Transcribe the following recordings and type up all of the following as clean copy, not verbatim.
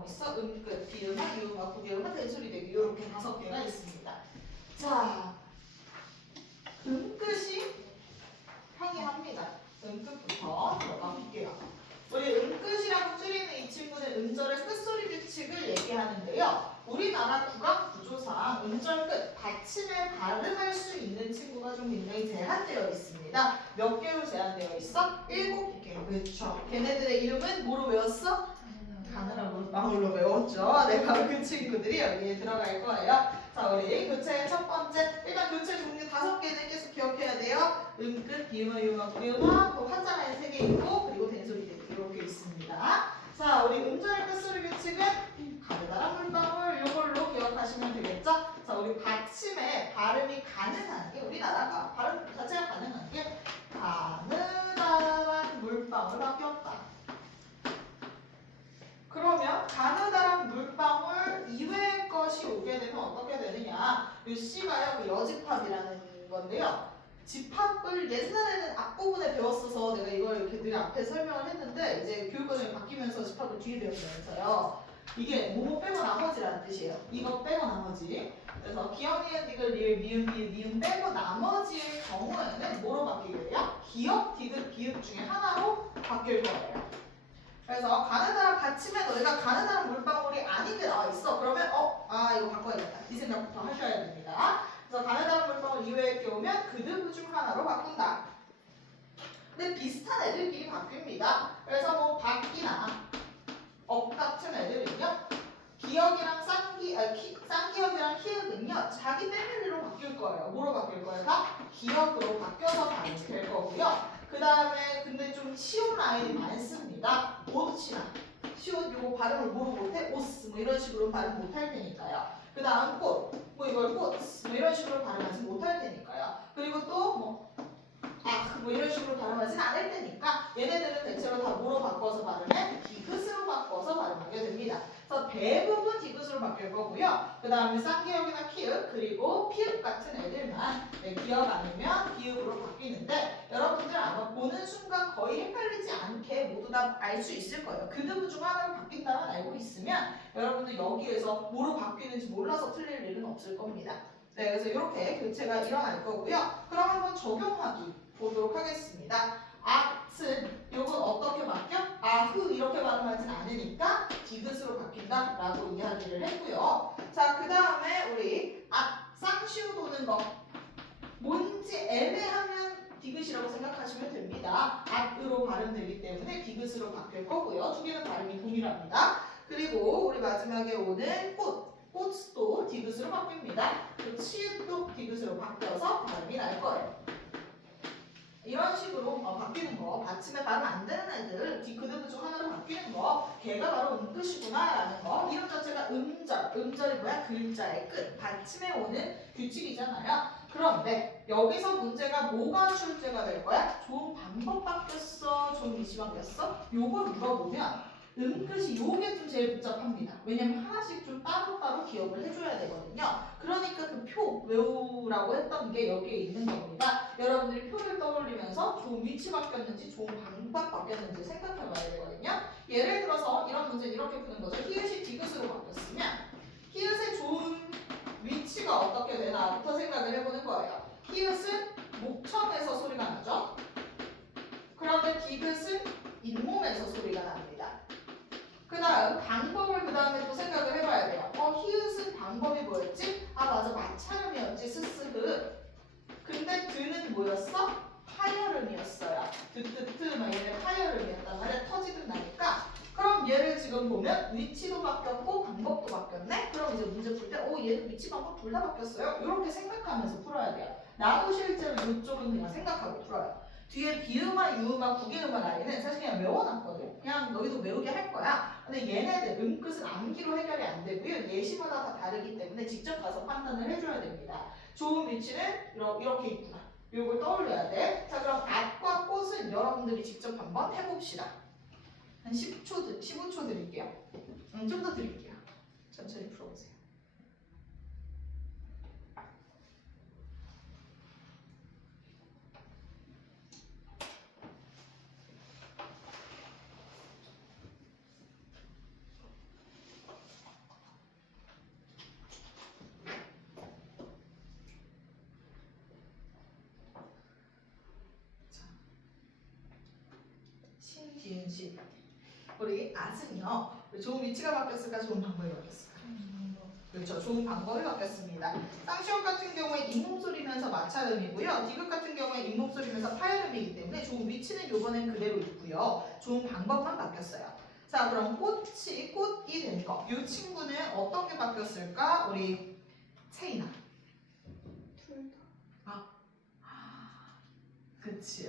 뭐 있어? 음끝, 비음화, 유음화, 구개음화, 된소리대기 이렇게 5개가 있습니다. 자, 음끝이 항해합니다. 음끝부터 들어가 볼게요. 우리 음끝이라고 줄이는 이 친구는 음절의 끝소리 규칙을 얘기하는데요. 우리나라 국악 구조상 음절 끝 받침에 발음할 수 있는 친구가 좀 굉장히 제한되어 있습니다. 몇 개로 제한되어 있어? 7개. 그렇죠. 걔네들의 이름은 뭐로 외웠어? 가느라 물방울로 외웠죠. 내가 그 친구들이 여기에 들어갈 거예요. 자, 우리 교체의 첫 번째. 일단 교체 종류 5개는 계속 기억해야 돼요. 음끝, 비음화, 유음화, 구음화, 또 한자라인 3개 있고, 그리고 된소리 이렇게 있습니다. 자, 우리 음절의 끝소리 규칙은 가느다란 물방울 요걸로 기억하시면 되겠죠? 자, 우리 받침에 발음이 가능한 게 우리나라가 발음 자체가 가능한 게 가느다란 물방울밖에 없다. 그러면 가느다란 물방울 이외의 것이 오게 되면 어떻게 되느냐? 이 C가요, 그 여집합이라는 건데요. 집합을 옛날에는 앞부분에 배웠어서 내가 이걸 이렇게 늘 앞에 설명을 했는데 이제 교육과정이 바뀌면서 집합을 뒤에 배우면서요. 이게 뭐뭐 빼고 나머지라는 뜻이에요. 이거 빼고 나머지. 그래서 기억, 니은, 디귿, 리을, 미음, 비읍, 니은 빼고 나머지의 경우에는 뭐로 바뀌게 돼요? 기억, 디귿, 비읍 중에 하나로 바뀔 거예요. 그래서 가느다란 받침에 너희가 가느다란 물방울이 아닌 게 나와 있어. 그러면 이거 바꿔야겠다. 이 생각부터 하셔야 됩니다. 그래서 가느다란 물방울 이외의 경우면 그들 중 하나로 바꾼다. 근데 비슷한 애들끼리 바뀝니다. 그래서 뭐 박이나 억 같은 애들은요. 기억이랑 쌍기역이랑 키읔은요. 자기 패밀리로 바뀔 거예요. 뭐로 바뀔 거예요? 다 기억으로 바뀌어서 발음이 될 거고요. 그 다음에 근데 좀 쉬운 라인이 많습니다. 옷이나 쉬운 요거 발음을 뭐로 못해? 오스 뭐 이런 식으로 발음 못할 테니까요. 그 다음 꽃, 뭐 이걸 꽃, 뭐 이런 식으로 발음하지 못할 테니까요. 그리고 또 뭐 뭐 이런 식으로 발음하진 않을 테니까 얘네들은 대체로 다 뭐로 바꿔서 발음해? 디귿으로 바꿔서 발음하게 됩니다. 그래서 대부분 디귿으로 바뀔 거고요. 그 다음에 쌍기역이나 키읔 그리고 피읍 같은 애들만 기역 아니면 비읍으로 바뀌는데 여러분들 아마 보는 순간 거의 헷갈리지 않게 모두 다 알 수 있을 거예요. 그 두 중 하나로 바뀐다만 알고 있으면 여러분들 여기에서 뭐로 바뀌는지 몰라서 틀릴 일은 없을 겁니다. 네, 그래서 이렇게 교체가 일어날 거고요. 그럼 한번 적용하기 보도록 하겠습니다. 앗은 요건 어떻게 바뀌어? 아흐 이렇게 발음하진 않으니까 디귿으로 바뀐다라고 이야기를 했고요. 자, 그 다음에 우리 쌍시우 도는 거 뭔지 애매하면 디귿이라고 생각하시면 됩니다. 앗으로 발음되기 때문에 디귿으로 바뀔 거고요. 두 개는 발음이 동일합니다. 그리고 우리 마지막에 오는 꽃도 디귿으로 바뀝니다. 그 치읓도 디귿으로 바뀌어서 발음이 날 거예요. 이런 식으로 바뀌는 거, 받침에 발음 안 되는 애들, 그들 중 하나로 바뀌는 거, 걔가 바로 음끝이구나 라는 거. 이름 자체가 음절, 음절이 뭐야? 글자의 끝, 받침에 오는 규칙이잖아요. 그런데 여기서 문제가 뭐가 출제가 될 거야? 좋은 방법 바뀌었어? 좋은 위치 바뀌었어? 요걸 물어보면 음끝이 요게 좀 제일 복잡합니다. 왜냐면 하나씩 좀 따로따로 기억을 해줘야 되거든요. 그러니까 그 표 외우라고 했던 게 여기에 있는 겁니다. 여러분들이 표를 떠올리면서 좋은 위치 바뀌었는지 좋은 방법 바뀌었는지 생각해 봐야 되거든요. 예를 들어서 이런 문제는 이렇게 푸는 거죠. 히읗이 디귿으로 바뀌었으면 히읗의 좋은 위치가 어떻게 되나부터 생각을 해보는 거예요. 히읗은 목청에서 소리가 나죠. 그런데 디귿은 잇몸에서 소리가 납니다. 그 다음 방법을 그 다음에 또 생각을 해봐야 돼요. 히읗은 방법이 뭐였지? 맞아, 마찰음이었지. 스스흐. 근데 드는 뭐였어? 파열음이었어요. 드뜨트 막 얘네 파열음이었단 말이야. 터지듯 나니까. 그럼 얘를 지금 보면 위치도 바뀌었고 방법도 바뀌었네? 그럼 이제 문제 풀 때 얘는 위치 방법 둘 다 바뀌었어요. 이렇게 생각하면서 풀어야 돼요. 나도 실제로 이쪽은 그냥 생각하고 풀어요. 뒤에 비음화, 유음화, 구개음화 라인은 사실 그냥 외워놨거든. 그냥 너희도 외우게 할 거야. 근데 얘네들 음끝은 암기로 해결이 안 되고요. 예시마다 다 다르기 때문에 직접 가서 판단을 해줘야 됩니다. 좋은 위치는 이렇게 있구나. 이걸 떠올려야 돼. 자, 그럼 앗과 꽃은 여러분들이 직접 한번 해봅시다. 한 10초, 15초 드릴게요. 좀 더 드릴게요. 천천히 풀어보세요. 지읒. 우리 아은요 좋은 위치가 바뀌었을까 좋은 방법이 바뀌었을까? 그렇죠. 좋은 방법이 바뀌었습니다. 쌍시옷 같은 경우에 잇몸소리면서 마찰음이고요. 디귿 같은 경우에 잇몸소리면서 파열음이기 때문에 좋은 위치는 요번엔 그대로 있고요. 좋은 방법만 바뀌었어요. 자, 그럼 꽃이 된 거. 이 친구는 어떤 게 바뀌었을까? 우리 채이나. 둘 다. 그치.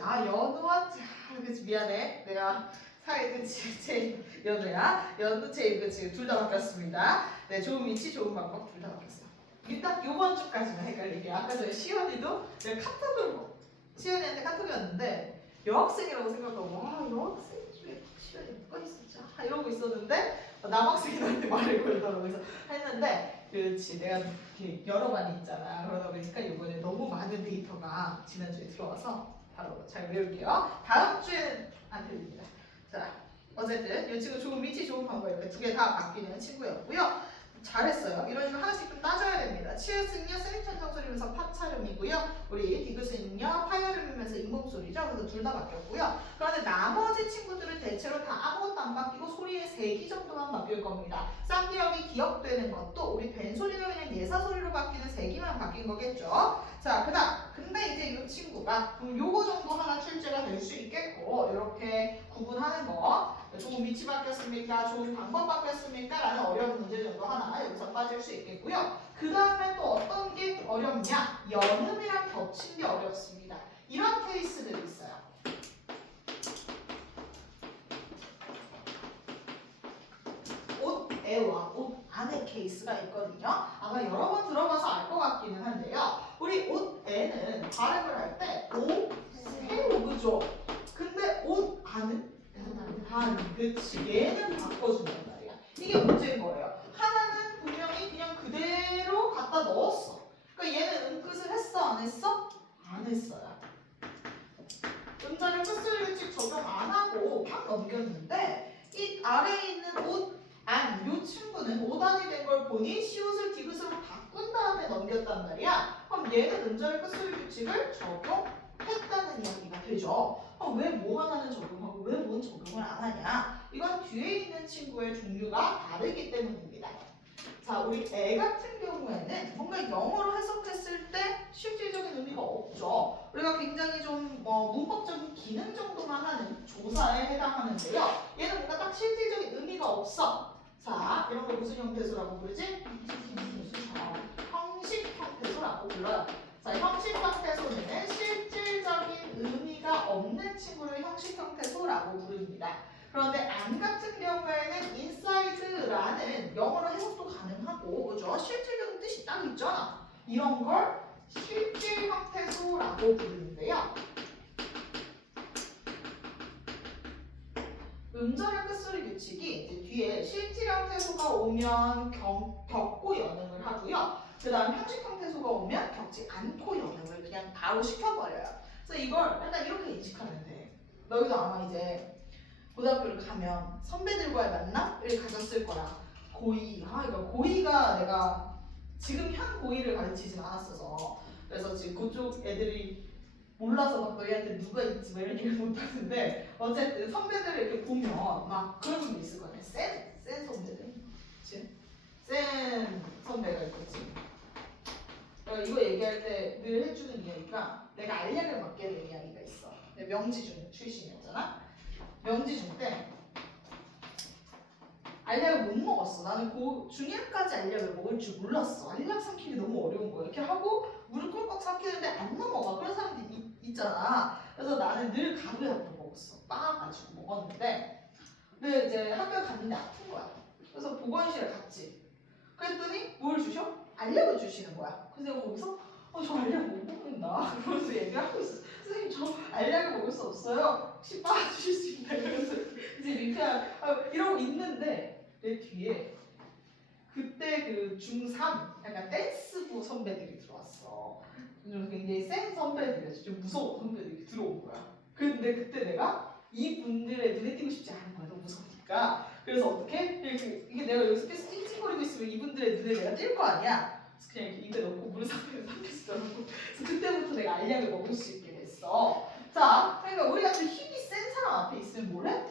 그치. 미안해. 내가 그치. 제 연우야. 연우, 제 그치. 둘 다 바뀌었습니다. 네, 좋은 위치, 좋은 방법 둘 다 바뀌었어요. 일단 요번 주까지는 헷갈리게. 아까 전에 시연이도 내가 시연이한테 카톡이 왔는데 여학생이라고 생각하고 여학생 중에 시연이 뭐가 있었지? 이러고 있었는데 남학생이 나한테 말을 걸더라고. 그래서 했는데 그렇지. 내가 이렇게 여러 반이 있잖아. 그러다 보니까 이번에 너무 많은 데이터가 지난주에 들어와서 바로 잘 외울게요. 다음 주에는 안 들립니다. 자, 어쨌든 이 친구 좋은 위치, 좋은 방법 이렇게 두 개 다 바뀌는 친구였고요. 잘했어요. 이런 식으로 하나씩 좀 따져야 됩니다. 치읓은요 세미천정 소리면서 파찰음이고요. 우리 디귿은요 파열음이면서 잇몸소리죠. 그래서 둘 다 바뀌었고요. 그런데 나머지 친구들은 대체로 다 아무것도 안 바뀌고 소리의 세기 정도만 바뀔 겁니다. 쌍기역이 기억되는 것도 우리 벤 소리가 그냥 예사 소리로 바뀌는 세기만 바뀐 거겠죠. 자, 근데 이제 이 친구가 그럼 요거 정도 하나 출제가 될 수 있겠고 이렇게 구분하는 거. 좋은 위치 바뀌었습니까? 좋은 방법 바뀌었습니까? 라는 어려운 문제 정도 하나 여기서 빠질 수 있겠고요. 그 다음에 또 어떤 게 어렵냐? 연음이랑 겹친 게 어렵습니다. 이런 케이스들이 있어요. 옷에와 옷 안의 케이스가 있거든요. 아마 여러 번 들어봐서 알 것 같기는 한데요. 우리 옷에는 발음을 할 때 오, 새우, 그죠? 근데 옷 안은 그치. 얘는 바꿔준단 말이야. 이게 문제인 거예요. 하나는 분명히 그냥 그대로 갖다 넣었어. 그러니까 얘는 음끝을 했어, 안 했어? 안 했어요. 음자를 끝소리 규칙 적용 안 하고 그냥 넘겼는데 이 아래에 있는 옷, 안, 요 친구는 오단이 된 걸 보니 시옷을 디귿으로 바꾼 다음에 넘겼단 말이야. 그럼 얘는 음자를 끝소리 규칙을 적용했다는 이야기가 되죠. 왜 뭐 하나는 적용하고 왜 뭔 적용을 안 하냐? 이건 뒤에 있는 친구의 종류가 다르기 때문입니다. 자, 우리 애 같은 경우에는 뭔가 영어로 해석했을 때 실질적인 의미가 없죠. 우리가 굉장히 좀 문법적인 기능 정도만 하는 조사에 해당하는데요. 얘는 뭔가 딱 실질적인 의미가 없어. 자, 이런 거 무슨 형태소라고 부르지? 형식 형태소라고 불러요. 자, 형식 형태소는 실질적인 의미가 없는 친구를 형식 형태소라고 부릅니다. 그런데 안 같은 경우에는 inside라는 영어로 해석도 가능하고, 그죠? 실질적인 뜻이 딱 있잖아. 이런 걸 실질 형태소라고 부르는데요. 음절의 끝소리 규칙이 이제 뒤에 실질 형태소가 오면 겪고 연음을 하고요. 그 다음 형식 형태소가 오면 겪지 않고 연음을 그냥 바로 시켜버려요. 그래서 이걸 약간 이렇게 인식하면 돼. 너희도 아마 이제 고등학교를 가면 선배들과의 만남을 가졌을 거야. 고2. 이거 고2가 내가 지금 현 고2를 가르치진 않았어서 그래서 지금 그쪽 애들이 몰라서 막 너희한테 누가 있지 뭐 이런 얘기를 못하는데 어쨌든 선배들을 이렇게 보면 막 그런 분도 있을 거네. 센 선배들. 그치? 센 선배가 있겠지. 이거 얘기할 때 늘 해주는 이야기가 내가 알약을 맡게 된 이야기가 있어. 명지중 출신이었잖아. 명지중 때 알약을 못 먹었어. 나는 중1까지 알약을 먹을 줄 몰랐어. 알약 삼키기 너무 어려운 거야. 이렇게 하고 물을 꿀꺽 삼키는데 안 넘어가. 그런 사람들이 있잖아. 그래서 나는 늘 가루약도 먹었어. 빻아가지고 먹었는데 근데 이제 학교에 갔는데 아픈 거야. 그래서 보건실에 갔지. 그랬더니 뭘 주셔? 알약을 주시는 거야. 그래서 내가 거기서 저 알약 못 먹는다. 그러면서 얘기하고 있어. 선생님 저 알약을 먹을 수 없어요. 혹시 빻아주실 수 있나요? 그래서 이제 리크야 이러고 있는데 내 뒤에 그때 그 중3 약간 댄스부 선배들이 들어왔어. 좀 굉장히 센 선배들이었어. 좀 무서운 선배들이 들어온 거야. 근데 그때 내가 이분들의 눈에 띄고 싶지 않은 거야. 너무 무서우니까. 그래서 어떻게? 이게 내가 여기서 계속 찡찡거리고 있으면 이분들의 눈에 내가 띌 거 아니야. 그래서 그냥 이렇게 입에 넣고 물 삼켰더라고. 그래서 그때부터 내가 알약을 먹을 수 있게 됐어. 자, 그러니까 우리가 좀 힘이 센 사람 앞에 있으면 뭘 해?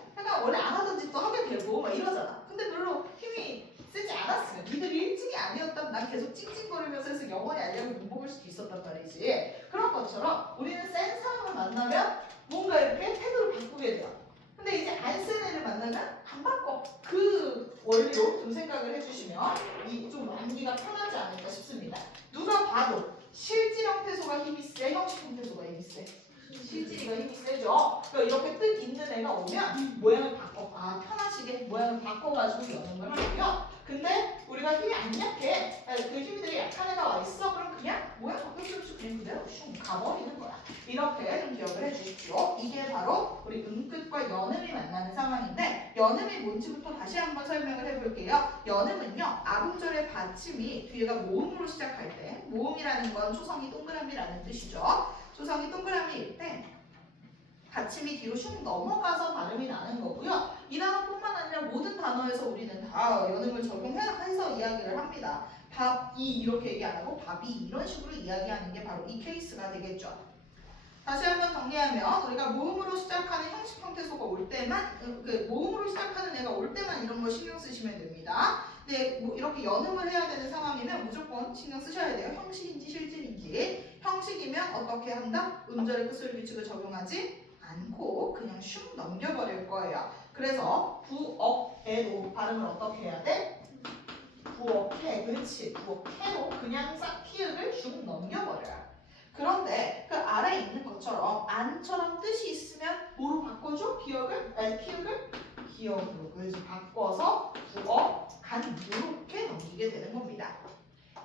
계속 찡찡거리면서 해서 영원히 알약을 못 먹을 수도 있었단 말이지. 그런 것처럼 우리는 센 사람을 만나면 뭔가 이렇게 태도를 바꾸게 돼요. 근데 이제 안 센 애를 만나면 안 바꿔. 그 원리로 좀 생각을 해주시면 이 좀 암기가 편하지 않을까 싶습니다. 누가 봐도 실질 형태소가 힘이 세, 형식 형태소가 힘이 세. 실질이가 힘이 세죠. 그러니까 이렇게 뜻 있는 애가 오면 모양을 바꿔. 편하시게 모양을 바꿔가지고 연음을 하고요. 근데 우리가 힘이 안 약해. 그 힘이 되게 약한 애가 와 있어. 그럼 그냥 모양 바꿔주면서 그냥 그대로 슝 가버리는 거야. 이렇게 좀 기억을 해주십시오. 이게 바로 우리 음끝과 연음이 만나는 상황인데 연음이 뭔지부터 다시 한번 설명을 해볼게요. 연음은요. 아음절의 받침이 뒤에가 모음으로 시작할 때 모음이라는 건 초성이 동그라미라는 뜻이죠. 초성이 동그라미일 때 받침이 뒤로 슉 넘어가서 발음이 나는 거고요. 이 단어뿐만 아니라 모든 단어에서 우리는 다 연음을 적용해서 이야기를 합니다. 밥이 이렇게 얘기 안 하고 밥이 이런 식으로 이야기하는 게 바로 이 케이스가 되겠죠. 다시 한번 정리하면 우리가 모음으로 시작하는 형식 형태소가 올 때만 모음으로 시작하는 애가 올 때만 이런 거 신경 쓰시면 됩니다. 근데 뭐 이렇게 연음을 해야 되는 상황이면 무조건 신경 쓰셔야 돼요. 형식인지 실질인지. 형식이면 어떻게 한다? 음절의 끝소리 규칙을 적용하지 않고 그냥 슉 넘겨버릴 거예요. 그래서 부억에도 발음을 어떻게 해야 돼? 부억해. 그렇지. 부억해로 그냥 싹 키읔을 슉 넘겨버려요. 그런데 그 아래에 있는 것처럼 안처럼 뜻이 있으면 뭐로 바꿔줘? 키읔을 기억으로 그래서 바꿔서 부어 간 이렇게 넘기게 되는 겁니다.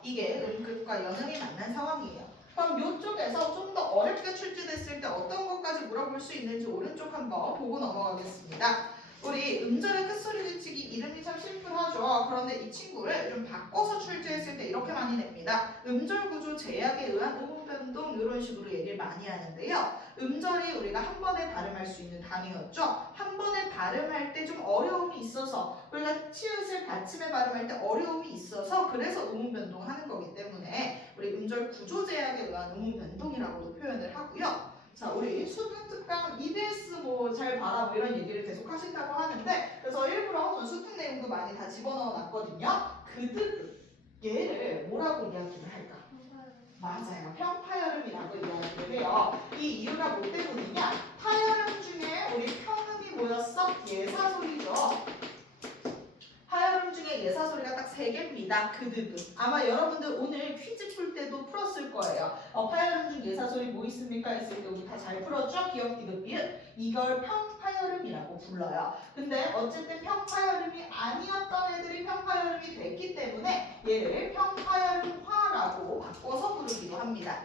이게 음끝과 연음이 만난 상황이에요. 그럼 이쪽에서 좀 더 어렵게 출제됐을 때 어떤 것까지 물어볼 수 있는지 오른쪽 한번 보고 넘어가겠습니다. 우리 음절의 끝소리 규칙이 이름이 참 심플하죠. 그런데 이 친구를 좀 바꿔서 출제했을 때 이렇게 많이 냅니다. 음절 구조 제약에 의한 음운 변동 이런 식으로 얘기를 많이 하는데요. 음절이 우리가 한 번에 발음할 수 있는 단위였죠. 한 번에 발음할 때 좀 어려움이 있어서 우리가 치읓을 받침에 발음할 때 어려움이 있어서 그래서 음운 변동하는 거기 때문에 우리 음절 구조 제약에 의한 음운 변동이라고도 표현을 하고요. 자, 우리 수능 특강 EBS 뭐 잘 봐라 뭐 이런 얘기를 계속 하신다고 하는데 그래서 일부러 전 수능 내용도 많이 다 집어넣어 놨거든요. 얘를 뭐라고 이야기를 할까? 맞아요. 평파열음이라고 이야기를 해요. 이 이유가 뭐 때문이냐? 파열음 중에 우리 평음이 뭐였어? 예사소리죠. 파열음 중에 예사소리가 딱 3개입니다. 아마 여러분들 오늘 퀴즈 풀 때도 풀었을 거예요. 파열음 중 예사소리 뭐 있습니까? 했을 때 우리 다 잘 풀었죠? 기억, 디귿, 비읍. 이걸 평파열음이라고 불러요. 근데 어쨌든 평파열음이 아니었던 애들이 평파열음이 됐기 때문에 얘를 평파열음화라고 바꿔서 부르기도 합니다.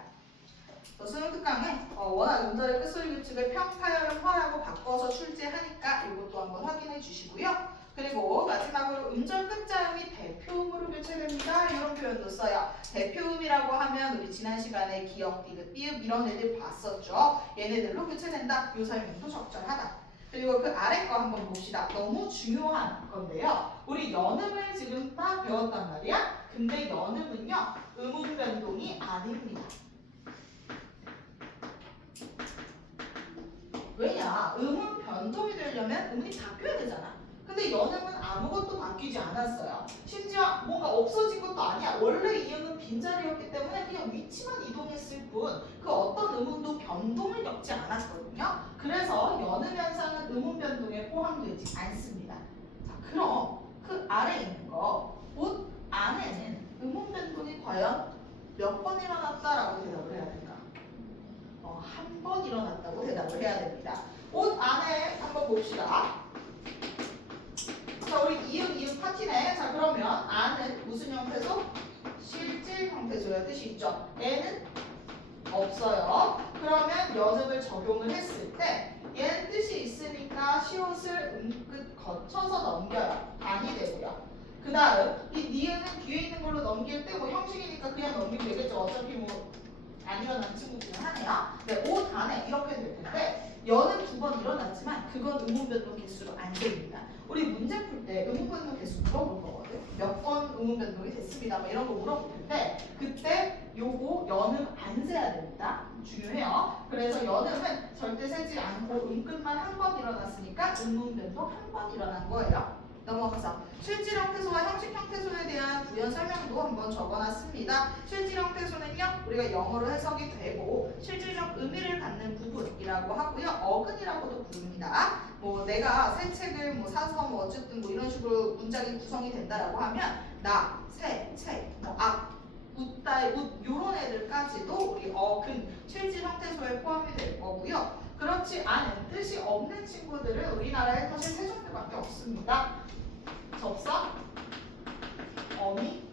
수능 특강에 워낙 음절의 끝소리 규칙을 평파열음화라고 바꿔서 출제하니까 이것도 한번 확인해 주시고요. 그리고 마지막으로 음절 끝자음이 대표음으로 교체됩니다. 이런 표현도 써요. 대표음이라고 하면 우리 지난 시간에 기억, 디귿, 비읍 이런 애들 봤었죠. 얘네들로 교체된다. 이 설명도 적절하다. 그리고 그 아래 거 한번 봅시다. 너무 중요한 건데요. 우리 연음을 지금 딱 배웠단 말이야. 근데 연음은요. 음운 변동이 아닙니다. 왜냐? 음운 변동이 되려면 음운이 바뀌어야 되잖아. 근데 연음은 아무것도 바뀌지 않았어요. 심지어 뭔가 없어진 것도 아니야. 원래 이 음은 빈자리였기 때문에 그냥 위치만 이동했을 뿐 그 어떤 음운도 변동을 겪지 않았거든요. 그래서 연음 현상은 음운 변동에 포함되지 않습니다. 자, 그럼 그 아래에 있는 거 옷 안에는 음운 변동이 과연 몇 번 일어났다라고 대답을 해야 될까? 한 번 일어났다고 대답을 해야 됩니다. 옷 안에 한번 봅시다. 자, 우리 이응 파티네. 자, 그러면 안은 무슨 형태소? 실질 형태소의 뜻이 있죠. 애는 없어요. 그러면 연음을 적용을 했을 때 얘는 뜻이 있으니까 시옷을 음끝 거쳐서 넘겨요. 단이 되고요. 그 다음 이 니은은 뒤에 있는 걸로 넘길 때 뭐 형식이니까 그냥 넘기면 되겠죠. 어차피 뭐 안 일어난 친구들은 하네요. 네, 옷 안에 이렇게 될 텐데 연은 2번 일어났지만 그건 음운 변동 개수로 안 됩니다. 우리 문제 풀 때 음운 변동 개수 물어볼 거거든. 몇 번 음운 변동이 됐습니다. 뭐 이런 거 물어볼 텐데 그때 요거 연음 안 세야 됩니다. 중요해요. 그래서 연음은 절대 세지 않고 음끝만 한 번 일어났으니까 음운 변동 한 번 일어난 거예요. 넘어가서 실질 형태소와 형식 형태소에 대한 부연 설명도 한번 적어놨습니다. 실질 형태소는요 우리가 영어로 해석이 되고 실질적 의미를 갖는 부분이라고 하고요 어근이라고도 부릅니다. 뭐 내가 새 책을 뭐 사서 뭐 어쨌든 뭐 이런 식으로 문장이 구성이 된다라고 하면 나, 새, 책, 뭐 앞, 웃다의 웃 요런 애들까지도 우리 어근 실질 형태소에 포함이 될 거고요. 그렇지 않은 뜻이 없는 친구들은 우리나라에 사실 세 종류밖에 없습니다. 접사, 어미,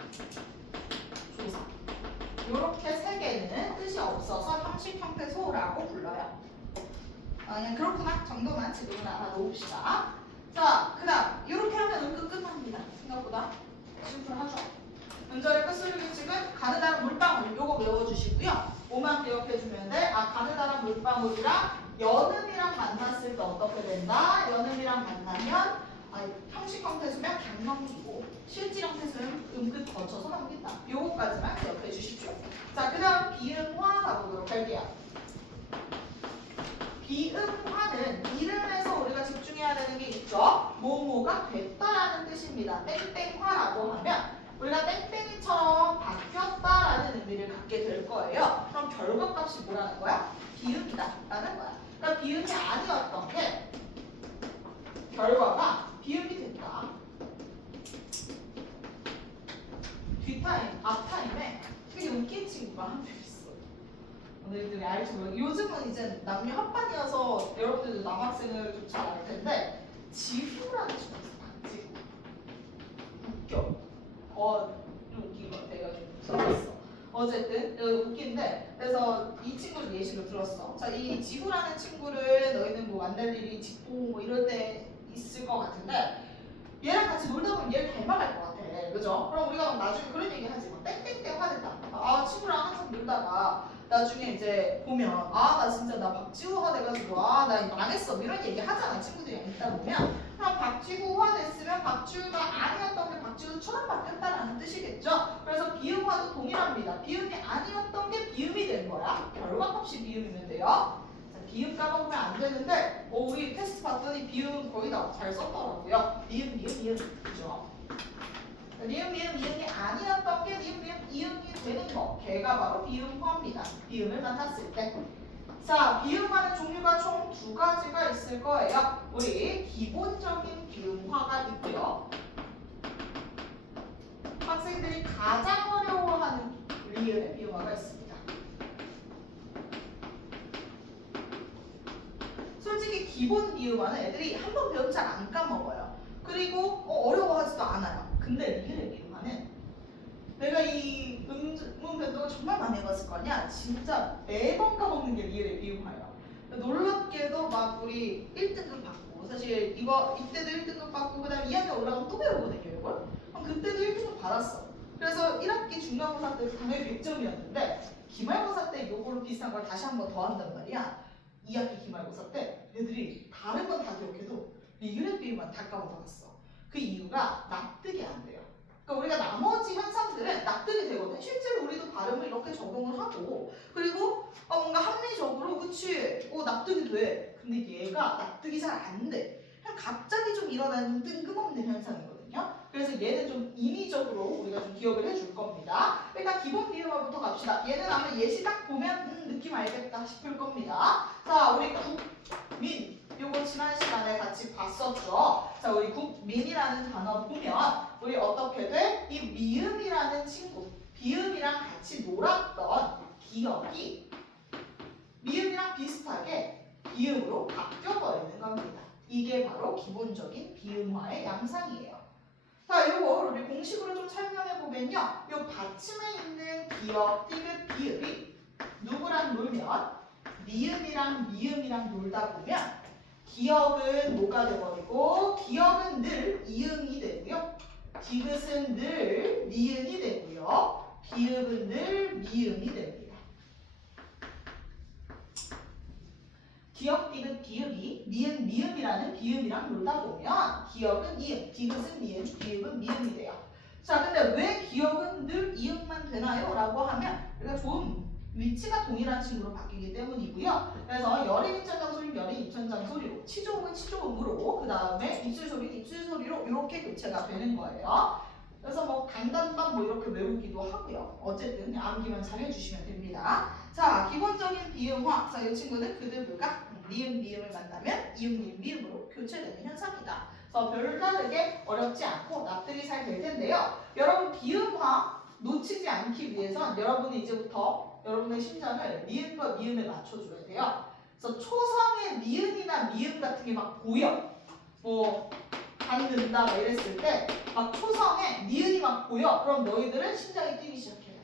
조사. 이렇게 세 개는 뜻이 없어서 형식 형태소라고 불러요. 그냥 그렇구나 정도만 지금은 알아놓읍시다. 자, 그다음 이렇게 하면 은근 끝납니다. 생각보다 심플하죠. 문절의 끝소리 규칙은 가느다란 물방울 요거 외워주시고요. 5만 기억해주면 돼. 가느다란 물방울이랑 연음이랑 만났을 때 어떻게 된다? 연음이랑 만나면 형식 형태소면 그냥 넘기고 실질 형태소는 은근 거쳐서 넘긴다. 요거까지만 기억해 주십시오. 자, 그 다음 비음화 가보도록 할게요. 비음화는 이름에서 우리가 집중해야 되는 게 있죠. 뭐뭐가 됐다라는 뜻입니다. 땡땡화라고 하면 우리가 땡땡이처럼 바뀌었다라는 의미를 갖게 될 거예요. 그럼 결과값이 뭐라는 거야? 비음이다 라는 거야. 그러니까 비음이 아니었던 게 결과가 비음이 됐다. 뒷타임, 앞타임에 되게 웃긴 친구가 한 명 있어. 너희들이 알지 모르겠어. 요즘은 이제 남녀 합반이어서 여러분들도 남학생을 좀 잘 알 텐데 지후라는 친구가 있어. 지후. 웃겨. 좀 웃긴 거 내가 좀 들었어. 어쨌든 웃긴데 그래서 이 친구를 예시로 들었어. 자, 이 지후라는 친구를 너희는 뭐 만날 일이 짚고 뭐 이럴 때 있을 것 같은데 얘랑 같이 놀다 보면 얘를 닮아갈 것 같아. 그죠? 그럼 우리가 막 나중에 그런 얘기 하지. 막 땡땡땡 화냈다. 친구랑 항상 놀다가 나중에 이제 보면 나 진짜 나 박지우화 돼가지고 나 망했어 이런 얘기 하잖아. 친구들이랑 있다 보면 그럼 박지우화 됐으면 박지우가 아니었던 게 박지우처럼 바뀌었다라는 뜻이겠죠. 그래서 비음화도 동일합니다. 비음이 아니었던 게 비음이 된 거야. 결과값이 비음이면 돼요. 비음 까먹으면 안 되는데 우리 테스트 봤더니 비음 거의 다 잘 썼더라고요. 비음, 미음, 이음 그죠? 미음, 미음, 이음이 아니었던 게 미음, 미음, 이음이 되는 거 걔가 바로 비음화입니다. 비음을 만났을 때. 자, 비음화는 종류가 총 두 가지가 있을 거예요. 우리 기본적인 비음화가 있고요. 학생들이 가장 어려워하는 리을의 비음화가 있습니다. 솔직히 기본 비음화는 애들이 한 번 배우면 잘 안 까먹어요. 그리고 어려워하지도 않아요. 근데 리을의 비음화는 내가 이 음문 변동을 정말 많이 해봤을 거 아니야. 진짜 매번 까먹는 게 리을의 비음화예요. 놀랍게도 막 우리 1등급 받고 사실 이때도 1등급 받고 그 다음에 2학년 올라가면 또 배우거든요 이걸. 그럼 그때도 1등급 받았어. 그래서 1학기 중간고사 때 당연히 100점이었는데 기말고사 때 요거로 비슷한 걸 다시 한 번 더 한단 말이야. 2학기 기말고사 때 애들이 다른 건 다 기억해도 리을의 비음만 다 까먹어놨어. 그 이유가 납득이 안 돼요. 그러니까 우리가 나머지 현상들은 납득이 되거든. 실제로 우리도 발음을 이렇게 적용을 하고 그리고 뭔가 합리적으로 그치 납득이 돼. 근데 얘가 납득이 잘 안 돼. 그냥 갑자기 좀 일어나는 뜬금없는 현상이거든요. 그래서 얘는 좀 인위적으로 우리가 좀 기억을 해줄 겁니다. 일단 기본 비음화부터 갑시다. 얘는 아마 예시 딱 보면 느낌 알겠다 싶을 겁니다. 자, 우리 국민 요거 지난 시간에 같이 봤었죠. 자, 우리 국민이라는 단어 보면 우리 어떻게 돼? 이 미음이라는 친구, 비음이랑 같이 놀았던 기억이 미음이랑 비슷하게 비음으로 바뀌어버리는 겁니다. 이게 바로 기본적인 비음화의 양상이에요. 자, 요거 우리 공식으로 좀 설명해 보면요. 요 받침에 있는 기억, 디귿, 비읍이 누구랑 놀면 미음이랑 미음이랑 놀다 보면 기억은 뭐가 돼버리고 기억은 늘 이응이 되고요. 디귿은 늘 니은이 되고요. 비읍은 늘 미음이 됩니다. 기억, 디귿, 비읍이 니은, 미음이라는 비음이랑 놀다 보면 기억은 이응, 디귿은 니은, 비읍은 미음이 돼요. 자, 근데 왜 기억은 늘 이응만 되나요? 라고 하면 우리가 좀 위치가 동일한 친구로 바뀌기 때문이고요. 그래서 열인 입천장 소리 열인 입천장 소리로, 치조음은 치조음으로, 그 다음에 입술 소리는 입술 소리로 이렇게 교체가 되는 거예요. 그래서 뭐 단단단 뭐 이렇게 외우기도 하고요. 어쨌든 암기만 잘 해주시면 됩니다. 자, 기본적인 비음화. 자, 이 친구는 그드브가 니은 미음을 만나면 이음 니은 미음으로 교체되는 현상이다. 그래서 별다르게 어렵지 않고 납득이 잘 될 텐데요. 여러분 비음화 놓치지 않기 위해선 여러분이 이제부터 여러분의 심장을 니은과 미음에 맞춰줘야 돼요. 그래서 초성의 니은이나 미음 같은 게 막 보여. 뭐 받는다 막 이랬을 때 막 초성에 니은이 막 보여. 그럼 너희들은 심장이 뛰기 시작해요.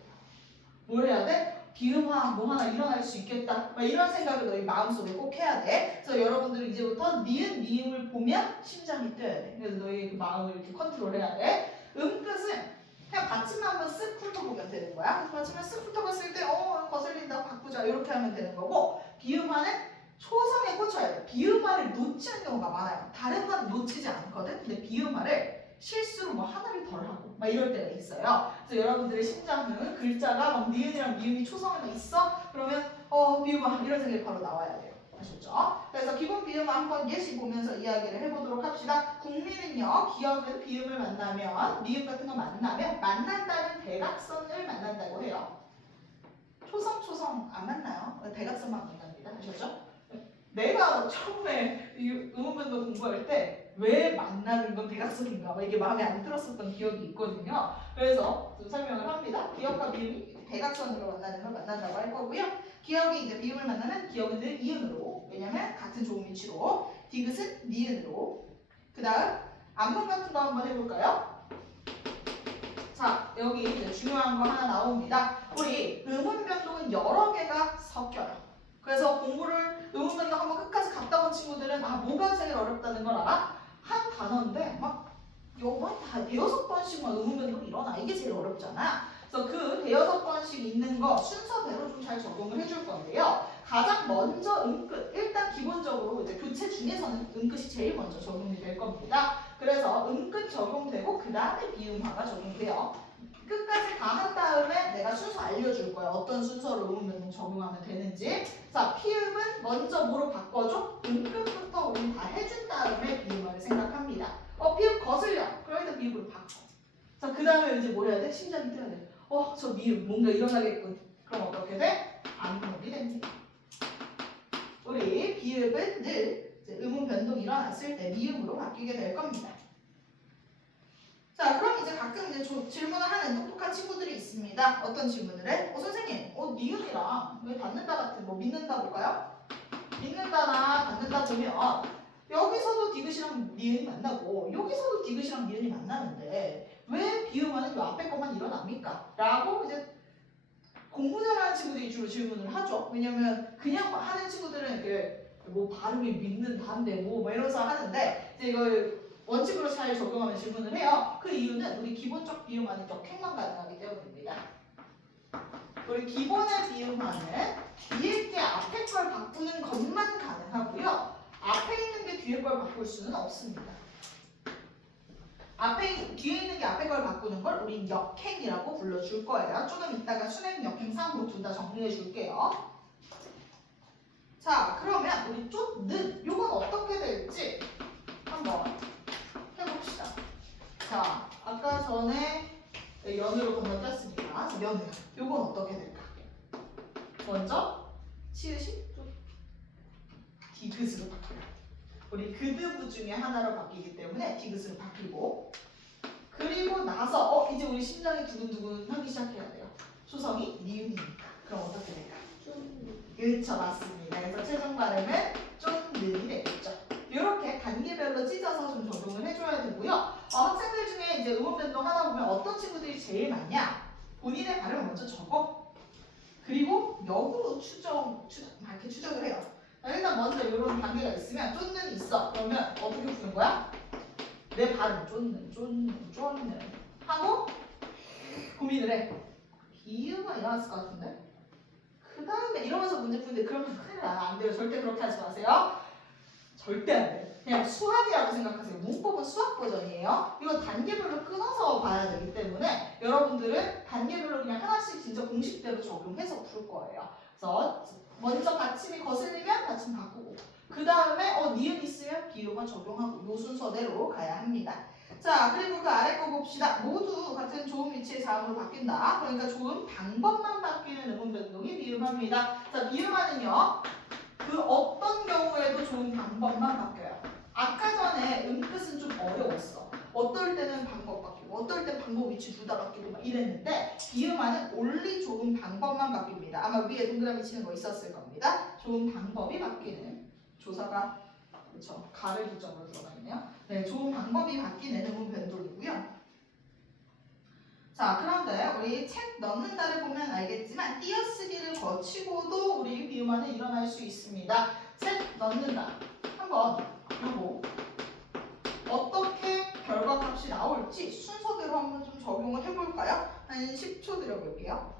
뭘 해야 돼? 비음화 뭐 하나 일어날 수 있겠다. 막 이런 생각을 너희 마음속에 꼭 해야 돼. 그래서 여러분들은 이제부터 니은 미음을 보면 심장이 뛰어야 돼. 그래서 너희 그 마음을 이렇게 컨트롤해야 돼. 끝은 그냥 받침만 한번 쓱 훑어보면 되는 거야. 그래서 받침만 쓱 훑어봤을 때 거슬린다고 바꾸자 이렇게 하면 되는 거고, 비음화는 초성에 꽂혀야 돼. 비음화를 놓치는 경우가 많아요. 다른 건 놓치지 않거든. 근데 비음화를 실수로 뭐 하나를 덜 하고 막 이럴 때가 있어요. 그래서 여러분들의 심장은 글자가 막 니은이랑 미음이 초성에만 있어? 그러면 비음화 이런 생각이 바로 나와야 돼요. 아셨죠? 그래서 기본 비음화 한번 예시 보면서 이야기를 해보도록 합시다. 국민은요, 기억은 비음을 만나면, 미음 같은 거 만나면 만난다는 대각선을 만난다고 해요. 초성 안 만나요. 대각선만 만납니다. 아셨죠? 내가 처음에 이 음운변도 공부할 때 왜 만나는 건 대각선인가 이게 마음에 안 들었었던 기억이 있거든요. 그래서 좀 설명을 합니다. 기억과 비음이 대각선으로 만나는 걸 만난다고 할 거고요. 기억이 이제 비음을 만나면 기억은 늘 이음으로, 왜냐면 같은 조음 위치로, 디귿은 니은으로. 그 다음 암문 같은 거 한번 해볼까요? 자, 여기 이제 중요한 거 하나 나옵니다. 우리 음운 변동은 여러 개가 섞여요. 그래서 공부를 음운 변동 한번 끝까지 갔다 온 친구들은 뭐가 제일 어렵다는 걸 알아? 한 단어인데 막 요번 다 대여섯 번씩만 음운 변동이 일어나. 이게 제일 어렵잖아. 그래서 그 대여섯 번씩 있는 거 순서대로 좀 잘 적용을 해줄 건데요. 가장 먼저 음끝, 일단 기본적으로 이제 교체 중에서는 음끝이 제일 먼저 적용이 될 겁니다. 그래서 음끝 적용되고 그 다음에 비음화가 적용돼요. 끝까지 다 한 다음에 내가 순서 알려줄 거야. 어떤 순서로 음운 변동 적용하면 되는지. 자, 피음은 먼저 뭐로 바꿔줘? 음끝부터 우린 다 해준 다음에 비음화를 생각합니다. 피음 거슬려. 그러니까 비음으로 바꿔. 자, 그 다음에 이제 뭐 해야 돼? 심장이 뛰어야 돼. 저 미음 뭔가 일어나겠군. 그럼 어떻게 돼? 암문이 됩니다. 우리 비음은 늘 음운 변동이 일어났을 때 미음으로 바뀌게 될 겁니다. 자, 그럼 이제 가끔 이제 질문을 하는 똑똑한 친구들이 있습니다. 어떤 질문을? 선생님, 니은이랑 왜 받는다 같은 뭐 믿는다 볼까요? 믿는다나 받는다 보면 여기서도 디귿이랑 니은이 만나고 여기서도 디귿이랑 니은이 만나는데 왜 비음화는 이 앞에 것만 일어납니까? 라고 이제 공부 잘하는 친구들이 주로 질문을 하죠. 왜냐면 그냥 하는 친구들은 이렇게 뭐 발음이 믿는다인데 뭐 이러면서 하는데 이제 이걸 원칙으로 잘 적용하면 질문을 해요. 그 이유는 우리 기본적 비음화는 역행만 가능하기 때문입니다. 우리 기본의 비음화는 뒤에 게 앞에 걸 바꾸는 것만 가능하고요. 앞에 있는 게 뒤에 걸 바꿀 수는 없습니다. 뒤에 있는 게 앞에 걸 바꾸는 걸 우린 역행이라고 불러줄 거예요. 조금 이따가 순행, 역행, 상호 둘 다 정리해 줄게요. 자, 그러면 우리 쫓는 요건 어떻게 될지 한번 해봅시다. 자, 아까 전에 연으로 건너뛰었으니까 연우 요건 어떻게 될까? 먼저 치읓이 디귿으로 바뀌어요. 우리 그드브 중에 하나로 바뀌기 때문에 디귿으로 바뀌고, 그리고 나서 이제 우리 심장이 두근두근 하기 시작해야 돼요. 초성이 니은이니까. 그럼 어떻게 될까? 그쵸, 맞습니다. 그래서 최종 발음은 쫀는이 되겠죠. 이렇게 단계별로 찢어서 좀 적용을 해줘야 되고요. 학생들 중에 이제 음운 변동 하다 보면 어떤 친구들이 제일 많냐? 본인의 발음을 먼저 적어. 그리고 역으로 이렇게 추정을 해요. 일단 먼저 이런 단계가 있으면 쫀는 있어. 그러면 어떻게 푸는 거야? 내 발음 쫀는 하고 고민을 해. 비음은 일어났을 것 같은데? 그 다음에 이러면서 문제 푸는데 그러면 큰일 나. 안 돼요. 절대 그렇게 하지 마세요. 절대 안 돼요. 그냥 수학이라고 생각하세요. 문법은 건 수학 버전이에요. 이거 단계별로 끊어서 봐야 되기 때문에 여러분들은 단계별로 그냥 하나씩 진짜 공식대로 적용해서 풀 거예요. 그래서 먼저 받침이 거슬리면 받침 바꾸고 그 다음에 니은 있으면 비유만 적용하고 요 순서대로 가야 합니다. 자, 그리고 그 아래 거 봅시다. 모두 같은 조음 위치의 자음으로 바뀐다. 그러니까 조음 방법만 바뀌는 음운 변동이 비음합니다. 자, 비음하는요. 그 어떤 경우에도 조음 방법만 바뀌어요. 아까 전에 끝은 좀 어려웠어. 어떨 때는 방법 바뀌고 어떨 땐 방법 위치 둘 다 바뀌고 막 이랬는데 비음하는 올리 조음 방법만 바뀝니다. 아마 위에 동그라미 치는 거 있었을 겁니다. 조음 방법이 바뀌는 조사가 그렇죠. 가를 기점으로 들어가 있네요. 네, 좋은 방법이 바뀌는 음운 변동이고요. 자, 그런데 우리 책 넣는다를 보면 알겠지만 띄어쓰기를 거치고도 우리 비음화는 일어날 수 있습니다. 책 넣는다. 한번 요거 어떻게 결과값이 나올지 순서대로 한번 좀 적용을 해볼까요? 한 10초 드려볼게요.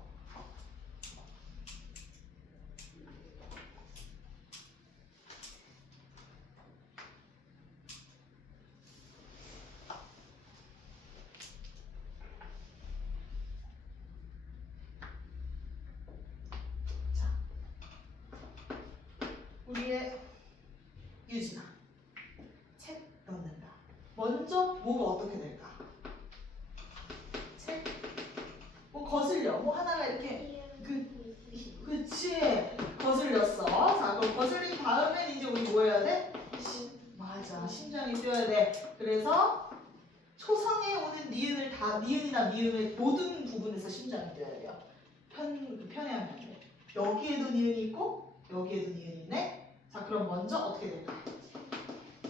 우리의 유진아, 책 넣는다. 먼저 뭐가 어떻게 될까? 책, 뭐 거슬려. 뭐 하나가 이렇게 그치 거슬렸어. 자, 그럼 거슬린 다음엔 이제 우리 뭐 해야 돼? 맞아, 심장이 뛰어야 돼. 그래서 초성에 오는 니은을 다 니은이나 미음의 모든 부분에서 심장이 뛰어야 돼요. 편애하면 안 돼. 여기에도 니은이 있고 여기에도 니은이 있네. 자, 그럼 먼저 어떻게 될까?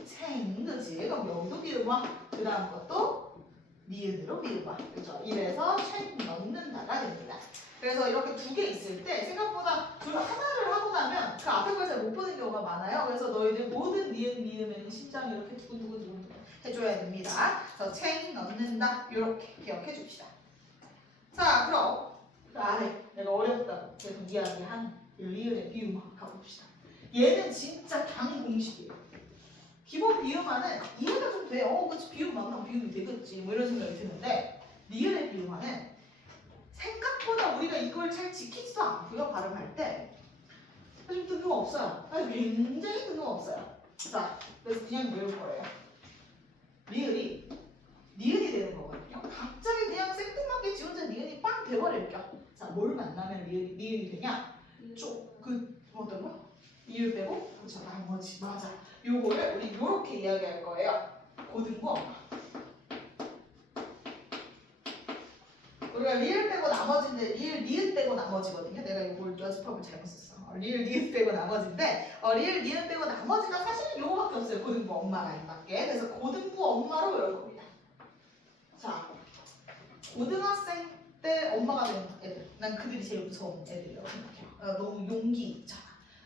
챙, 그지? 그럼 여기도 비음화, 그 다음 것도 니은으로 비음화. 그죠? 이래서 챙 넣는다가 됩니다. 그래서 이렇게 두 개 있을 때 생각보다 그 하나를 하고 나면 그 앞에 걸 잘 못 보는 경우가 많아요. 그래서 너희들 모든 니은, 미음에는 심장이 이렇게 두근두근 해줘야 됩니다. 그래서 챙 넣는다. 이렇게 기억해 줍시다. 자, 그럼 그 아래 내가 어렵다고 계속 이야기한 리을의 비음화 가봅시다. 얘는 진짜 강공식이에요. 기본 비음화는 이해가 좀 돼. 그치 비음 만나면 비음이 되겠지. 뭐 이런 생각이 드는데 리을의 비음화는 생각보다 우리가 이걸 잘 지키지도 않고요. 발음할 때 좀 뜬금없어요. 굉장히 뜬금없어요. 자, 그래서 그냥 외울 거예요. 리을이 니은이 되는 거거든요. 갑자기 그냥 생뚱맞게 지 혼자 니은이 빵 돼버릴 겸. 자, 뭘 만나면 니은이 되냐? 어떤 거? 이을 빼고 그렇죠. 나머지 맞아. 요거를 우리 요렇게 이야기할 거예요. 고등부 엄마. 우리가 리을 빼고 나머지인데 리을 니은 빼고 나머지거든요. 내가 요걸 여집합을 잘못 썼어. 리을 니은 빼고 나머지인데 리을 니은 빼고 나머지가 사실은 요거밖에 없어요. 고등부 엄마가 이밖에. 그래서 고등부 엄마로 외울 겁니다. 자, 고등학생 때 엄마가 된 애들. 난 그들이 제일 무서운 애들이라고 생각해요. 너무 용기 있잖아.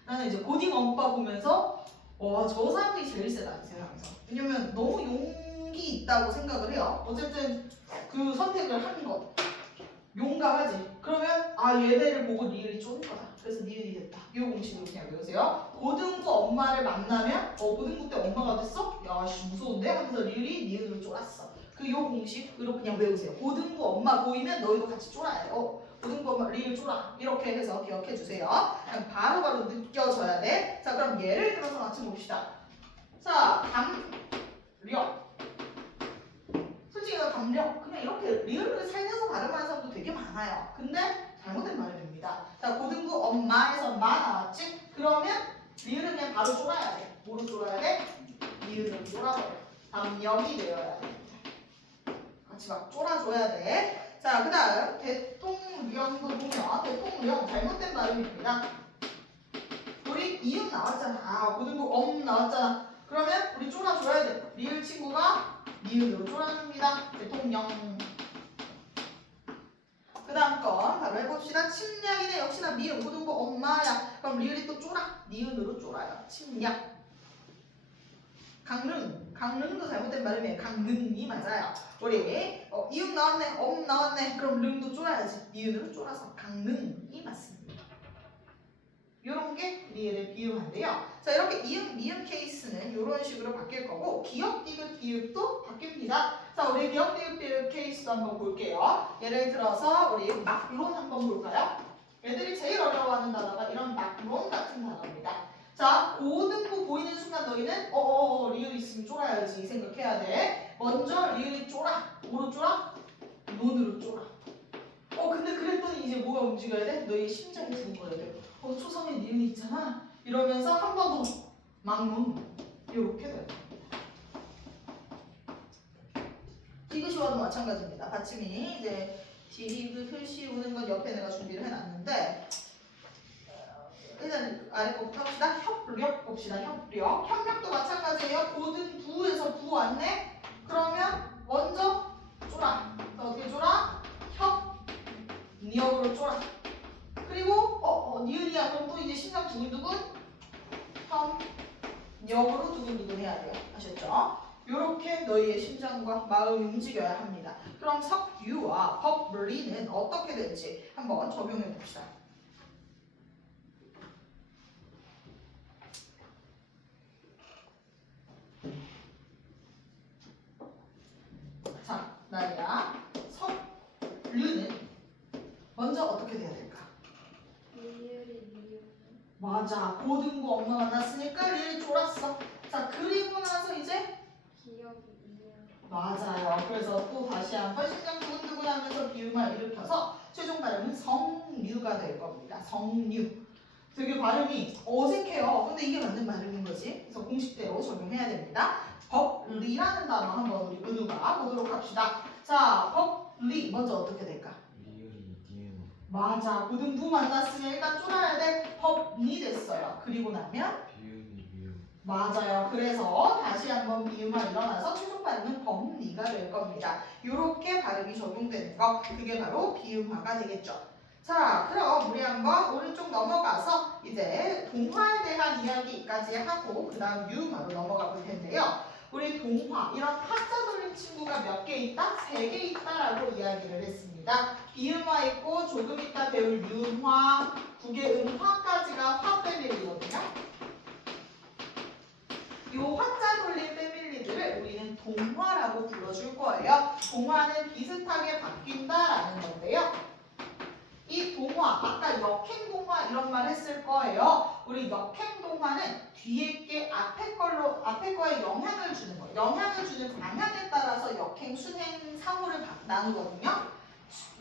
나는 이제 고딩 엄빠 보면서 저 사람들이 제일 세다 이 세상에서. 왜냐면 너무 용기 있다고 생각을 해요. 어쨌든 그 선택을 한 것. 용감하지. 그러면 얘네를 보고 리을이 쫀 거다. 그래서 니은이 됐다. 이 공식으로 그냥 외우세요. 고등부 엄마를 만나면 고등부 때 엄마가 됐어? 야씨 무서운데? 하면서 리을이 니은으로 쫄았어. 그 요 공식으로 그냥 외우세요. 고등부 엄마 보이면 너희도 같이 쫄아야 돼요. 고등부 엄마 리을 쫄아. 이렇게 해서 기억해 주세요. 바로바로 느껴져야 돼. 자, 그럼 예를 들어서 같이 봅시다. 자, 담력. 솔직히 담력 그냥 이렇게 리을을 살려서 발음하는 사람도 되게 많아요. 근데 잘못된 발음입니다. 자, 고등부 엄마에서 마 나왔지? 그러면 리을은 그냥 바로 쫄아야 돼. 뭐로 쫄아야 돼? 리을을 쫄아버려. 담력이 되어야 돼. 같이 막 쫄아줘야 돼. 자, 그 다음 대통령도 보면 대통령 잘못된 발음입니다. 우리 이음 나왔잖아. 고등부 엄 나왔잖아. 그러면 우리 쫄아줘야 돼. 리을 친구가 니은으로 쫄아줍니다. 대통령. 그 다음 건 바로 해봅시다. 침략이네. 역시나 미음 고등부 엄마야. 그럼 리을이 또 쫄아. 니은으로 쫄아요. 침략. 강릉도 잘못된 발음이에요. 강릉이 맞아요. 우리 이음 나왔네. 엄 나왔네. 그럼 릉도 쫄아야지. 니은으로 쫄아서 강릉이 맞습니다. 이런 게 리을의 비음한데요. 자, 이렇게 이음, 미음 케이스는 이런 식으로 바뀔 거고 기역, 디귿, 비읍도 바뀝니다. 자, 우리 기역, 디귿, 비읍 케이스도 한번 볼게요. 예를 들어서 우리 막론 한번 볼까요? 애들이 제일 어려워하는 단어가 이런 막론 같은 단어입니다. 자, 고등부 보이는 순간 너희는 리을 있으면 쫄아야지 생각해야 돼. 먼저 리을이 쫄아. 뭐로 쫄아? 논으로 쫄아. 근데 그랬더니 이제 뭐가 움직여야 돼? 너희 심장이 두근거려야 돼. 초성에 니은 있잖아. 이러면서 한 번 더 막론. 이렇게 돼. 디귿이와도 마찬가지입니다. 받침이 이제 디귿을 씌우는 건 옆에 내가 준비를 해놨는데 일단 아래 거부터 합시다. 협력 봅시다. 협력. 협력도 마찬가지예요. 고등 부에서 부 왔네. 그러면 먼저 쫄아. 어떻게 쫄아? 협력으로 쫄아. 그리고 니은이야. 그럼 또 이제 심장 두근두근. 협력으로 두근두근 해야 돼요. 아셨죠? 이렇게 너희의 심장과 마음이 움직여야 합니다. 그럼 석유와 법리는 어떻게 될지 한번 적용해 봅시다. 자, 나야 석류는 먼저 어떻게 돼야 될까? 리을이 리을. 맞아. 고등부 엄마 만났으니까 리을 쫄았어. 자, 그리고 나서 이제 기억이 이을. 맞아요. 그래서 또 다시 한번 심장 두근두근 하면서 비음을 일으켜서 최종 발음은 성류가 될 겁니다. 성류. 되게 발음이 어색해요. 근데 이게 맞는 발음인 거지. 그래서 공식대로 적용해야 됩니다. 법리라는 단어 한번 우리 은우가 보도록 합시다. 자, 법리 먼저 어떻게 될까? 리을이 니은. 맞아. 고등부 만났으면 일단 쫄아야 돼. 법리 됐어요. 그리고 나면 비읍이 미음. 맞아요. 그래서 다시 한번 비음화 일어나서 최종 발음은 법리가 될 겁니다. 이렇게 발음이 적용되는 거 그게 바로 비음화가 되겠죠. 자, 그럼 우리 한번 오른쪽 넘어가서 이제 동화에 대한 이야기까지 하고 그 다음 유음화로 넘어가 볼 텐데요. 우리 동화, 이런 화자 돌림 친구가 몇 개 있다? 3개 있다라고 이야기를 했습니다. 비음화 있고 조금 이따 배울 유음화, 구개음화까지가 화 패밀리거든요. 이 화자 돌림 패밀리들을 우리는 동화라고 불러줄 거예요. 동화는 비슷하게 바뀐다라는 건데요. 이 동화, 아까 역행동화 이런 말 했을 거예요. 우리 역행동화는 뒤에 게 앞에 거에 영향을 주는 거예요. 영향을 주는 방향에 따라서 역행, 순행, 상호를 나누거든요.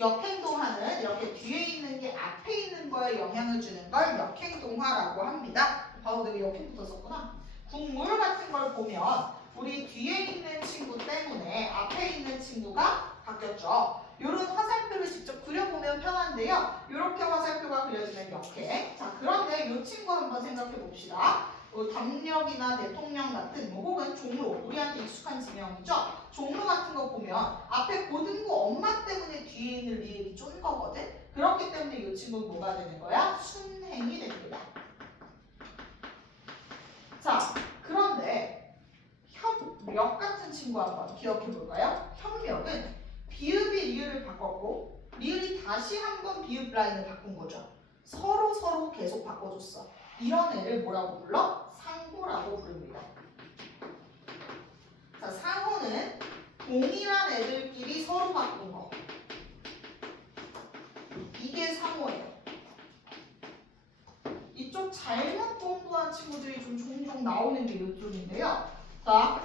역행동화는 이렇게 뒤에 있는 게 앞에 있는 거에 영향을 주는 걸 역행동화라고 합니다. 바로 내가 역행부터 썼구나. 국물 같은 걸 보면 우리 뒤에 있는 친구 때문에 앞에 있는 친구가 바뀌었죠. 이런 화살표를 직접 그려보면 편한데요. 이렇게 화살표가 그려지면 역행. 자, 그런데 이 친구 한번 생각해 봅시다. 담력이나 대통령 같은 혹은 종로, 우리한테 익숙한 지명이죠. 종로 같은 거 보면 앞에 고등부 엄마 때문에 뒤에 있는 리을이 쫀 거거든. 그렇기 때문에 이 친구는 뭐가 되는 거야? 순행이 됩니다. 자, 그런데 협력 같은 친구 한번 기억해 볼까요? 협력은 비읍이 리을을 바꿨고 리을이 다시 한번 비읍 라인을 바꾼 거죠. 서로 계속 바꿔줬어. 이런 애를 뭐라고 불러? 상호라고 부릅니다. 자, 상호는 동일한 애들끼리 서로 바꾼 거. 이게 상호예요. 이쪽 잘못 공부한 친구들이 좀 종종 나오는 게 이쪽인데요. 자,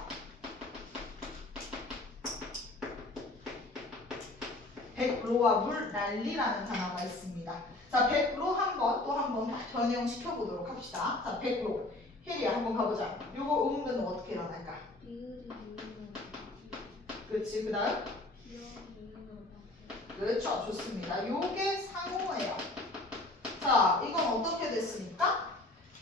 백로와 물 난리라는 단어가 있습니다. 자, 백로 또 한 번 변형 시켜보도록 합시다. 자, 백로. 혜리야, 한번 가보자. 요거 음으면 어떻게 일어날까? 리을이 리을로 바뀌고. 그렇지, 그 다음? 기억이 이을로 바뀌고. 그렇죠, 좋습니다. 요게 상호예요. 자, 이건 어떻게 됐습니까?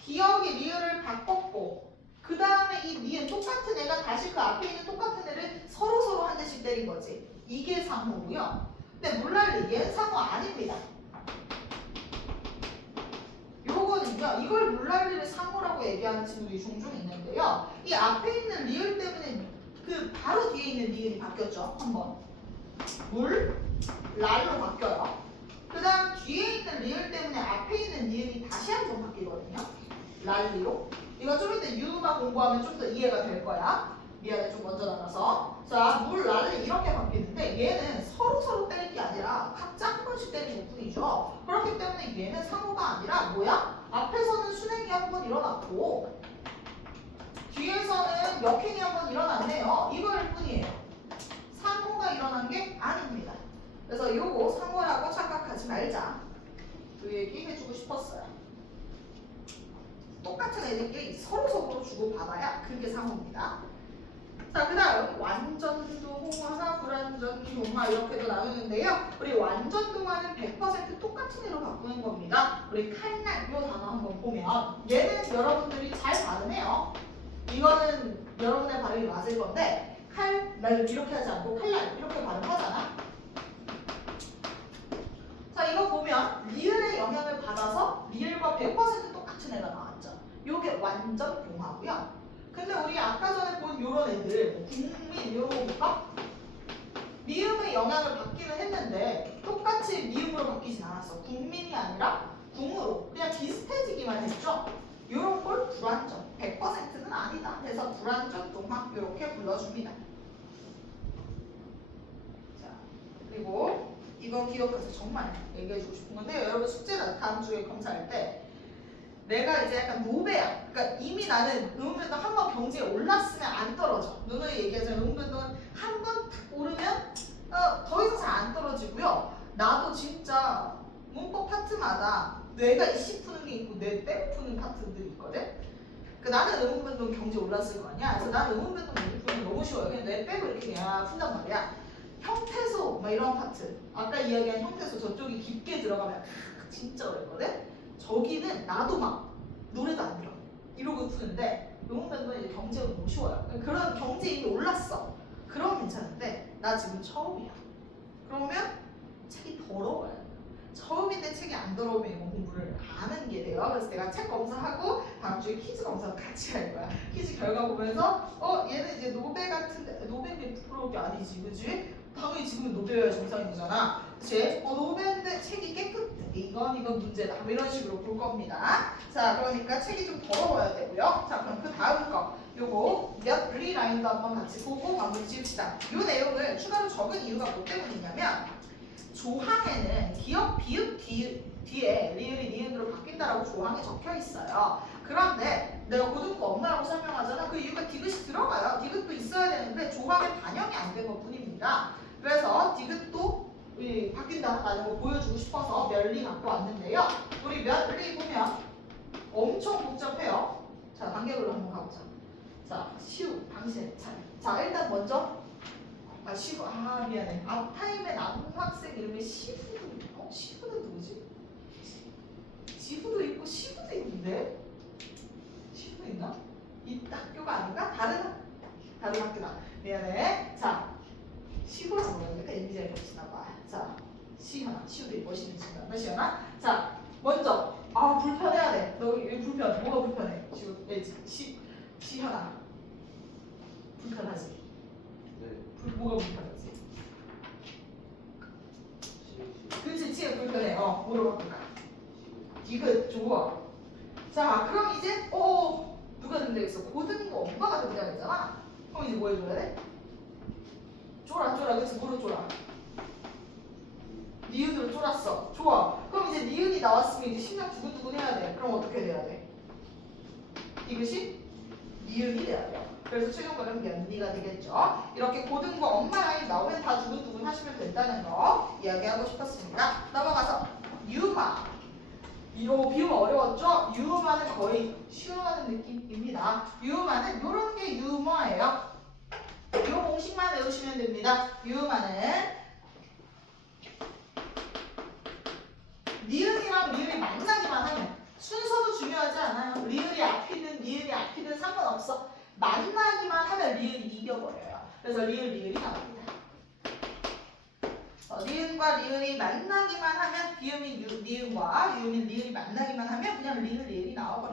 기억이 리을을 바꿨고 그 다음에 이 니은 똑같은 애가 다시 그 앞에 있는 똑같은 애를 서로 한 대씩 때린 거지. 이게 상호고요. 근데 물난리 얘는 상호 아닙니다. 요거는요, 이걸 물난리를 상호라고 얘기하는 친구들이 종종 있는데요. 이 앞에 있는 리을 때문에 그 바로 뒤에 있는 니은이 바뀌었죠. 한번 물, 랄로 바뀌어요. 그 다음 뒤에 있는 리을 때문에 앞에 있는 니은이 다시 한 번 바뀌거든요. 랄리로. 이거 좀 이따 유만 공부하면 좀 더 이해가 될 거야. 미안해, 좀 먼저 나가서. 자, 물 랄리 이렇게 바뀌는데 얘는 서로 때릴 게 아니라 각자 한 번씩 때리는 뿐이죠. 그렇기 때문에 얘는 상호가 아니라 뭐야? 앞에서는 순행이 한 번 일어났고 뒤에서는 역행이 한 번 일어났네요. 이거일 뿐이에요. 상호가 일어난 게 아닙니다. 그래서 요거 상호라고 착각하지 말자. 그 얘기 해주고 싶었어요. 똑같은 애들끼리 서로 주고받아야 그게 상호입니다. 자, 그 다음 완전동화, 불완전동화 이렇게도 나누는데요. 우리 완전동화는 100% 똑같은 애로 바꾸는 겁니다. 우리 칼날 이 단어 한번 보면 얘는 여러분들이 잘 발음해요. 이거는 여러분의 발음이 맞을 건데 칼날 이렇게 하지 않고 칼날 이렇게 발음하잖아. 자, 이거 보면 리을의 영향을 받아서 리을과 100% 똑같은 애가 나왔죠. 요게 완전동화고요. 근데 우리 아까 전에 본 요런 애들 국민 요런 거 볼까? 미음의 영향을 받기는 했는데 똑같이 미음으로 바뀌진 않았어. 국민이 아니라 궁으로 그냥 비슷해지기만 했죠. 요런 걸 불완전 100%는 아니다. 그래서 불완전 동화 이렇게 불러줍니다. 자, 그리고 이거 기억해서 정말 얘기해주고 싶은 건데 여러분 숙제를 다음 주에 검사할 때 내가 이제 약간 노배야. 그러니까 이미 나는 음운변동 한 번 경지에 올랐으면 안 떨어져. 누누이 얘기하자면 음운변동은 한 번 탁 오르면 더 이상 잘 안 떨어지고요. 나도 진짜 문법 파트마다 뇌가 이씨 푸는 게 있고 뇌 빼고 푸는 파트들이 있거든. 그 나는 음운변동 경지에 올랐을 거 아니야. 그래서 나는 음운변동 푸는 게 너무 쉬워요. 그냥 뇌 빼고 이렇게 그냥 푼단 말이야. 형태소 막 이런 파트. 아까 이야기한 형태소 저쪽이 깊게 들어가면 진짜 어렵거든. 저기는 나도 막 노래도 안 들어 이러고 푸는데 음운변동은 이제 경제가 너무 쉬워요. 그런 경제 이미 올랐어. 그럼 괜찮은데 나 지금 처음이야. 그러면 책이 더러워요. 처음인데 책이 안 더러우면 이거 공부를 아는 게 돼요. 그래서 내가 책 검사하고 다음 주에 퀴즈 검사 같이 할 거야. 퀴즈 결과 보면서 얘는 이제 노베 같은데 노베는 100%게 아니지, 그지? 당연히 지금은 노베여야 정상인 거잖아. 그치? 노베인데 책이 깨끗해. 이건 문제다. 뭐 이런 식으로 볼 겁니다. 자, 그러니까 책이 좀 더러워야 되고요. 자, 그럼 그 다음 거 요거 몇 리라인도 한번 같이 보고 마무리 지읍시다. 이 내용을 추가로 적은 이유가 뭐 때문이냐면 조항에는 기역, 비읍, 뒤에 리을이 니은으로 바뀐다라고 조항에 적혀 있어요. 그런데 내가 고등부 업무라고 설명하잖아. 그 이유가 디귿이 들어가요. 디귿도 있어야 되는데 조항에 반영이 안 된 것 뿐입니다. 그래서 디귿도 바뀐다라는 거 보여주고 싶어서 멸리 갖고 왔는데요. 우리 멸리 보면 엄청 복잡해요. 자, 단계별로 한번 가보자. 자, 시우, 당신의 차례. 자, 일단 먼저 시후, 미안해. 앞타임의 남학생 이름이 시후도, 시후는 누구지? 지후도 있고 시후도 있는데? 시후 있나? 이 학교가 아닌가? 다른 학교다. 미안해. 자, 시후라고 그러니까 MBTI 봅시다 봐. 자, 시현아, 시후도 멋있는 친구다. 시현아. 자, 먼저 불편해야 돼. 너 왜 불편? 뭐가 불편해? 시현아. 불편하지? 네. 뭐가 불편하지? 그치, 치가 불편해. 뭐로 바꿀까? 디귿, 좋아. 자, 그럼 이제 누가 등장했어? 고등부 엄마가 등장했잖아. 그럼 이제 뭐 해줘야 돼? 쫄아. 그치, 뭐로 쫄아? 니은으로 쫄았어. 좋아. 그럼 이제 니은이 나왔으면 이제 심장 두근두근 해야 돼. 그럼 어떻게 돼야 돼? 이것이 니은이 돼야 돼요. 그래서 최종 발음 연리가 되겠죠. 이렇게 고등부 엄마 라인 나오면 다 두근두근 하시면 된다는 거 이야기하고 싶었습니다. 넘어가서 유마. 이거 비움 어려웠죠? 유마는 거의 쉬워하는 느낌입니다. 유마는 이런 게 유머예요. 이 공식만 외우시면 됩니다. 유마는 니은이랑 리을이 만나기만 하면 순서도 중요하지 않아요. 리을이 앞이든 니은이 앞이든 상관없어. 만나기만 하면 리을이 이겨버려요. 그래서 리을이 나옵니다. 니은과 리을이 만나기만 하면 비음이 니은과 유음인 리을이 만나기만 하면 그냥 리을이 나와버려요.